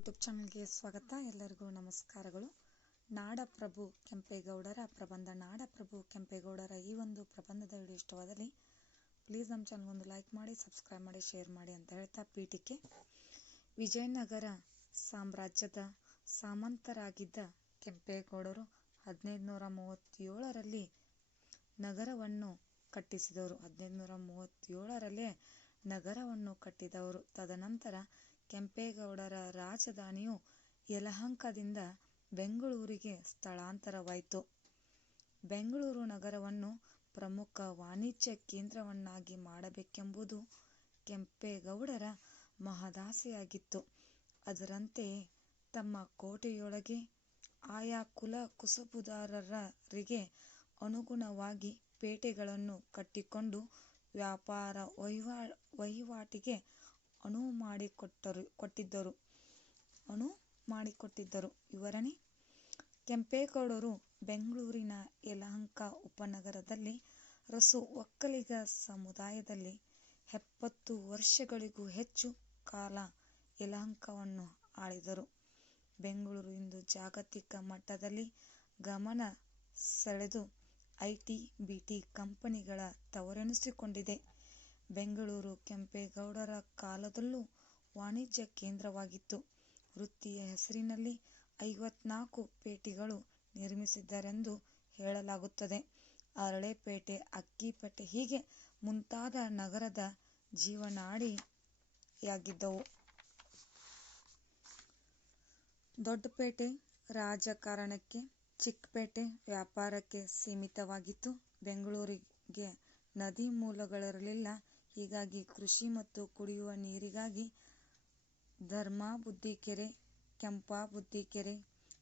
YouTube ಚಾನಲ್ಗೆ ಸ್ವಾಗತ. ಎಲ್ಲರಿಗೂ ನಮಸ್ಕಾರಗಳು. ನಾಡಪ್ರಭು ಕೆಂಪೇಗೌಡರ ಪ್ರಬಂಧ. ನಾಡಪ್ರಭು ಕೆಂಪೇಗೌಡರ ಈ ಒಂದು ಪ್ರಬಂಧದ ವಿಡಿಯೋ ಇಷ್ಟವಾದಲ್ಲಿ ಪ್ಲೀಸ್ ನಮ್ಮ ಚಾನಲ್ ಒಂದು ಲೈಕ್ ಮಾಡಿ ಸಬ್ಸ್ಕ್ರೈಬ್ ಮಾಡಿ ಶೇರ್ ಮಾಡಿ ಅಂತ ಹೇಳ್ತಾ ಪೀಠಿಕೆ ವಿಜಯನಗರ ಸಾಮ್ರಾಜ್ಯದ ಸಾಮಂತರಾಗಿದ್ದ ಕೆಂಪೇಗೌಡರು ಹದಿನೈದು ನೂರ ನಗರವನ್ನು ಕಟ್ಟಿಸಿದವರು. ಹದಿನೈದು ನೂರ ಮೂವತ್ತೇಳರಲ್ಲೇ ನಗರವನ್ನು ಕಟ್ಟಿದವರು. ತದನಂತರ ಕೆಂಪೇಗೌಡರ ರಾಜಧಾನಿಯು ಯಲಹಂಕದಿಂದ ಬೆಂಗಳೂರಿಗೆ ಸ್ಥಳಾಂತರವಾಯಿತು. ಬೆಂಗಳೂರು ನಗರವನ್ನು ಪ್ರಮುಖ ವಾಣಿಜ್ಯ ಕೇಂದ್ರವನ್ನಾಗಿ ಮಾಡಬೇಕೆಂಬುದು ಕೆಂಪೇಗೌಡರ ಮಹದಾಸೆಯಾಗಿತ್ತು. ಅದರಂತೆಯೇ ತಮ್ಮ ಕೋಟೆಯೊಳಗೆ ಆಯಾ ಕುಲ ಕುಸುಬುದಾರರಿಗೆ ಅನುಗುಣವಾಗಿ ಪೇಟೆಗಳನ್ನು ಕಟ್ಟಿಕೊಂಡು ವ್ಯಾಪಾರ ವಹಿವಾ, ವಹಿವಾಟಿಗೆ ಅನುವು ಮಾಡಿಕೊಟ್ಟರು, ಕೊಟ್ಟಿದ್ದರು. ಅನುವು ಮಾಡಿಕೊಟ್ಟಿದ್ದರು. ವಿವರಣೆ. ಕೆಂಪೇಗೌಡರು ಬೆಂಗಳೂರಿನ ಯಲಹಂಕ ಉಪನಗರದಲ್ಲಿ ರಸು ಒಕ್ಕಲಿಗ ಸಮುದಾಯದಲ್ಲಿ ಎಪ್ಪತ್ತು ವರ್ಷಗಳಿಗೂ ಹೆಚ್ಚು ಕಾಲ ಯಲಹಂಕವನ್ನು ಆಳಿದರು. ಬೆಂಗಳೂರು ಇಂದು ಜಾಗತಿಕ ಮಟ್ಟದಲ್ಲಿ ಗಮನ ಸೆಳೆದು ಐಟಿ, ಬಿಟಿ ಕಂಪನಿಗಳ ತವರೆನಿಸಿಕೊಂಡಿದೆ. ಬೆಂಗಳೂರು ಕೆಂಪೇಗೌಡರ ಕಾಲದಲ್ಲೂ ವಾಣಿಜ್ಯ ಕೇಂದ್ರವಾಗಿತ್ತು. ವೃತ್ತಿಯ ಹೆಸರಿನಲ್ಲಿ ಐವತ್ನಾಲ್ಕು ಪೇಟೆಗಳು ನಿರ್ಮಿಸಿದ್ದರೆಂದು ಹೇಳಲಾಗುತ್ತದೆ. ಅರಳೆಪೇಟೆ, ಅಕ್ಕಿಪೇಟೆ ಹೀಗೆ ಮುಂತಾದ ನಗರದ ಜೀವನಾಡಿಯಾಗಿದ್ದವು. ದೊಡ್ಡಪೇಟೆ ರಾಜಕಾರಣಕ್ಕೆ, ಚಿಕ್ಕಪೇಟೆ ವ್ಯಾಪಾರಕ್ಕೆ ಸೀಮಿತವಾಗಿತ್ತು. ಬೆಂಗಳೂರಿಗೆ ನದಿ ಮೂಲಗಳಿರಲಿಲ್ಲ. ಹೀಗಾಗಿ ಕೃಷಿ ಮತ್ತು ಕುಡಿಯುವ ನೀರಿಗಾಗಿ ಧರ್ಮಬುದ್ಧಿ ಕೆರೆ, ಕೆಂಪಾ ಬುದ್ಧಿ ಕೆರೆ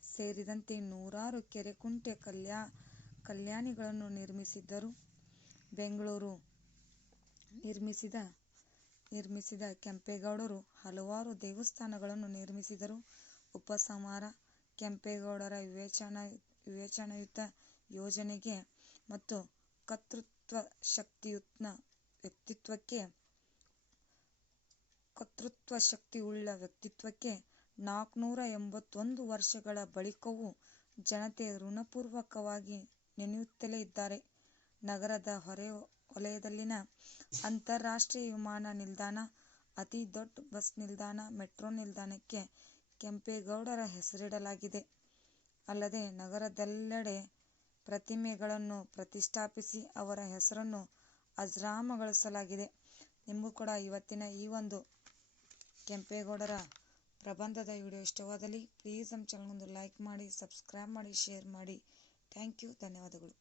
ಸೇರಿದಂತೆ ನೂರಾರು ಕೆರೆ ಕುಂಟೆ ಕಲ್ಯಾ, ಕಲ್ಯಾಣಿಗಳನ್ನು ನಿರ್ಮಿಸಿದ್ದರು. ಬೆಂಗಳೂರು ನಿರ್ಮಿಸಿದ ನಿರ್ಮಿಸಿದ ಕೆಂಪೇಗೌಡರು ಹಲವಾರು ದೇವಸ್ಥಾನಗಳನ್ನು ನಿರ್ಮಿಸಿದರು. ಉಪಸಂಹಾರ, ಕೆಂಪೇಗೌಡರ ವಿವೇಚನ, ವಿವೇಚನಾಯುತ ಯೋಜನೆಗೆ ಮತ್ತು ಕರ್ತೃತ್ವಶಕ್ತಿಯುತ ವ್ಯಕ್ತಿತ್ವಕ್ಕೆ ಕರ್ತೃತ್ವಶಕ್ತಿಯುಳ್ಳ ವ್ಯಕ್ತಿತ್ವಕ್ಕೆ ನಾಲ್ಕುನೂರ ಎಂಬತ್ತೊಂದು ವರ್ಷಗಳ ಬಳಿಕವೂ ಜನತೆ ಋಣಪೂರ್ವಕವಾಗಿ ನೆನೆಯುತ್ತಲೇ ಇದ್ದಾರೆ. ನಗರದ ಹೊರವಲಯದಲ್ಲಿನ ಅಂತಾರಾಷ್ಟ್ರೀಯ ವಿಮಾನ ನಿಲ್ದಾಣ, ಅತಿ ದೊಡ್ಡ ಬಸ್ ನಿಲ್ದಾಣ, ಮೆಟ್ರೋ ನಿಲ್ದಾಣಕ್ಕೆ ಕೆಂಪೇಗೌಡರ ಹೆಸರಿಡಲಾಗಿದೆ. ಅಲ್ಲದೆ ನಗರದೆಲ್ಲೆಡೆ ಪ್ರತಿಮೆಗಳನ್ನು ಪ್ರತಿಷ್ಠಾಪಿಸಿ ಅವರ ಹೆಸರನ್ನು ಅಜರಾಮರಗೊಳಿಸಲಾಗಿದೆ ನಿಮಗೂ ಕೂಡ ಇವತ್ತಿನ ಈ ಒಂದು ಕೆಂಪೇಗೌಡರ ಪ್ರಬಂಧದ ವಿಡಿಯೋ ಇಷ್ಟವಾದಲ್ಲಿ ಪ್ಲೀಸ್ ನಮ್ಮ ಚಾನಲ್ ಒಂದು ಲೈಕ್ ಮಾಡಿ ಸಬ್ಸ್ಕ್ರೈಬ್ ಮಾಡಿ ಶೇರ್ ಮಾಡಿ. ಥ್ಯಾಂಕ್ ಯು ಧನ್ಯವಾದಗಳು.